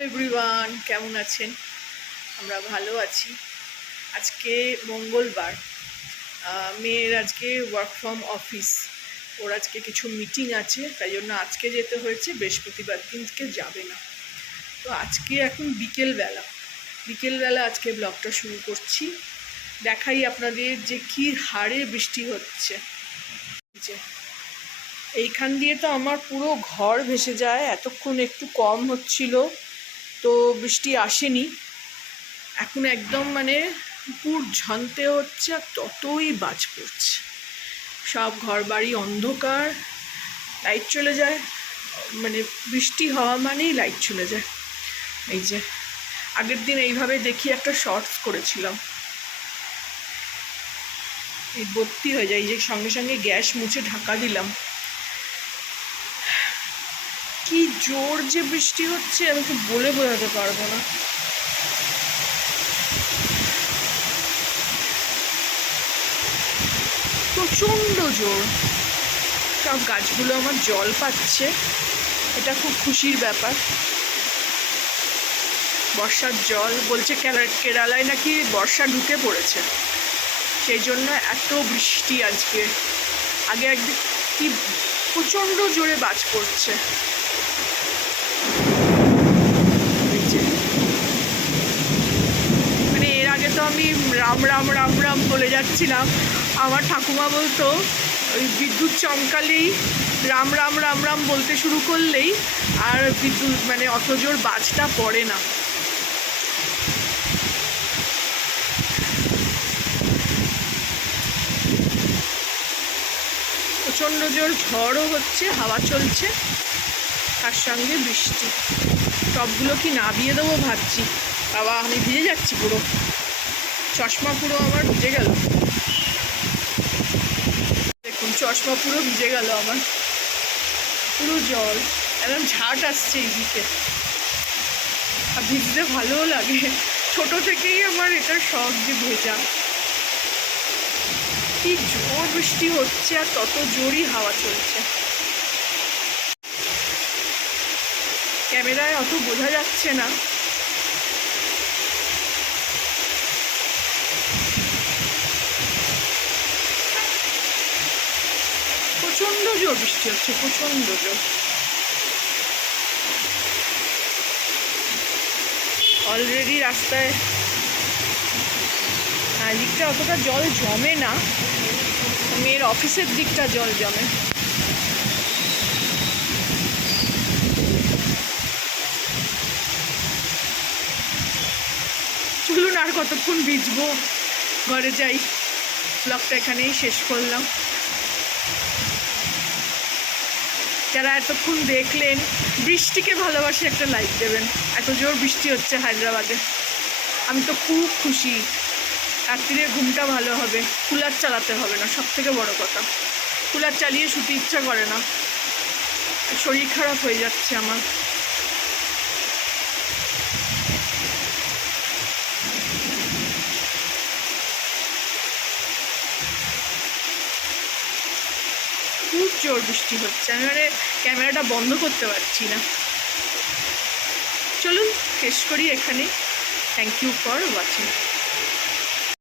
Everyone, কেমন আছেন? আমরা ভালো আছি। আজকে মঙ্গলবার, মেয়ের আজকে ওয়ার্ক ফ্রম অফিস। ওর আজকে কিছু মিটিং আছে, তাই জন্য আজকে যেতে হয়েছে, বৃহস্পতিবার দিনকে যাবে না। তো আজকে এখন বিকেলবেলা আজকে ব্লগটা শুরু করছি। দেখাই আপনাদের যে কী হারে বৃষ্টি হচ্ছে। যে এইখান দিয়ে তো আমার পুরো ঘর ভেসে যায়। এতক্ষণ একটু কম হচ্ছিল, তো বৃষ্টি আসেনি। এখন একদম পুর ঝনতে হচ্ছে, আর ততই বাজ পড়ছে। সব ঘর বাড়ি অন্ধকার, লাইট চলে যায়। বৃষ্টি হওয়া মানেই লাইট চলে যায়। এই যে আগের দিন এইভাবে দেখি একটা শর্টস করেছিলাম, এই ভর্তি হয়ে যায়। এই যে সঙ্গে সঙ্গে গ্যাস মুছে ঢাকা দিলাম। কি জোর যে বৃষ্টি হচ্ছে, আমি তো বলে বোঝাতে পারবো না। প্রচণ্ড জোর। সব গাছগুলো আমার জল পাচ্ছে, এটা খুব খুশির ব্যাপার। বর্ষার জল বলছে কেরালায় নাকি বর্ষা ঢুকে পড়েছে, সেই জন্য এত বৃষ্টি আজকে। আগে একদিন কি প্রচণ্ড জোরে বাজ পড়ছে। এর আগে তো আমি রাম রাম রাম রাম বলে যাচ্ছিলাম। আমার ঠাকুমা বলতো, ওই বিদ্যুৎ চমকালেই রাম রাম রাম রাম বলতে শুরু করলেই আর বিদ্যুৎ অত জোর বাজটা পড়ে না। প্রচণ্ড জোর ঝড়ও হচ্ছে, হাওয়া চলছে, তার সঙ্গে বৃষ্টি। সবগুলো কি নাবিয়ে দেবো ভাবছি। বাবা, আমি ভিজে যাচ্ছি পুরো, চশমা পুরো আমার ভিজে গেল। দেখুন, চশমা পুরো ভিজে গেল আমার, পুরো জল। একদম ঝাঁট আসছে এইদিকে, আর ভিজতে ভালোও লাগে। ছোট থেকেই আমার এটা শখ যে ভেজা। কি জোর বৃষ্টি হচ্ছে, আর তত জোরই হাওয়া চলছে। ক্যামেরায় অত বোঝা যাচ্ছে না। প্রচণ্ড জোর বৃষ্টি হচ্ছে, প্রচণ্ড জোর। অলরেডি রাস্তায় দিকটা অতটা জল জমে না, মেয়ের অফিসের দিকটা জল জমে। চলুন, আর কতক্ষণ ভিজবো, ঘরে যাই। ব্লগটা এখানেই শেষ করলাম। যারা এতক্ষণ দেখলেন, বৃষ্টিকে ভালোবাসে একটা লাইক দেবেন। এত জোর বৃষ্টি হচ্ছে হায়দ্রাবাদে, আমি তো খুব খুশি। রাত্রিরে ঘুমটা ভালো হবে, কুলার চালাতে হবে না, সব থেকে বড় কথা। কুলার চালিয়ে শুতে ইচ্ছা করে না, শরীর খারাপ হয়ে যাচ্ছে আমার। খুব জোর বৃষ্টি হচ্ছে, আমি ক্যামেরাটা বন্ধ করতে পারছি না। চলুন শেষ করি এখানে। Thank you for watching.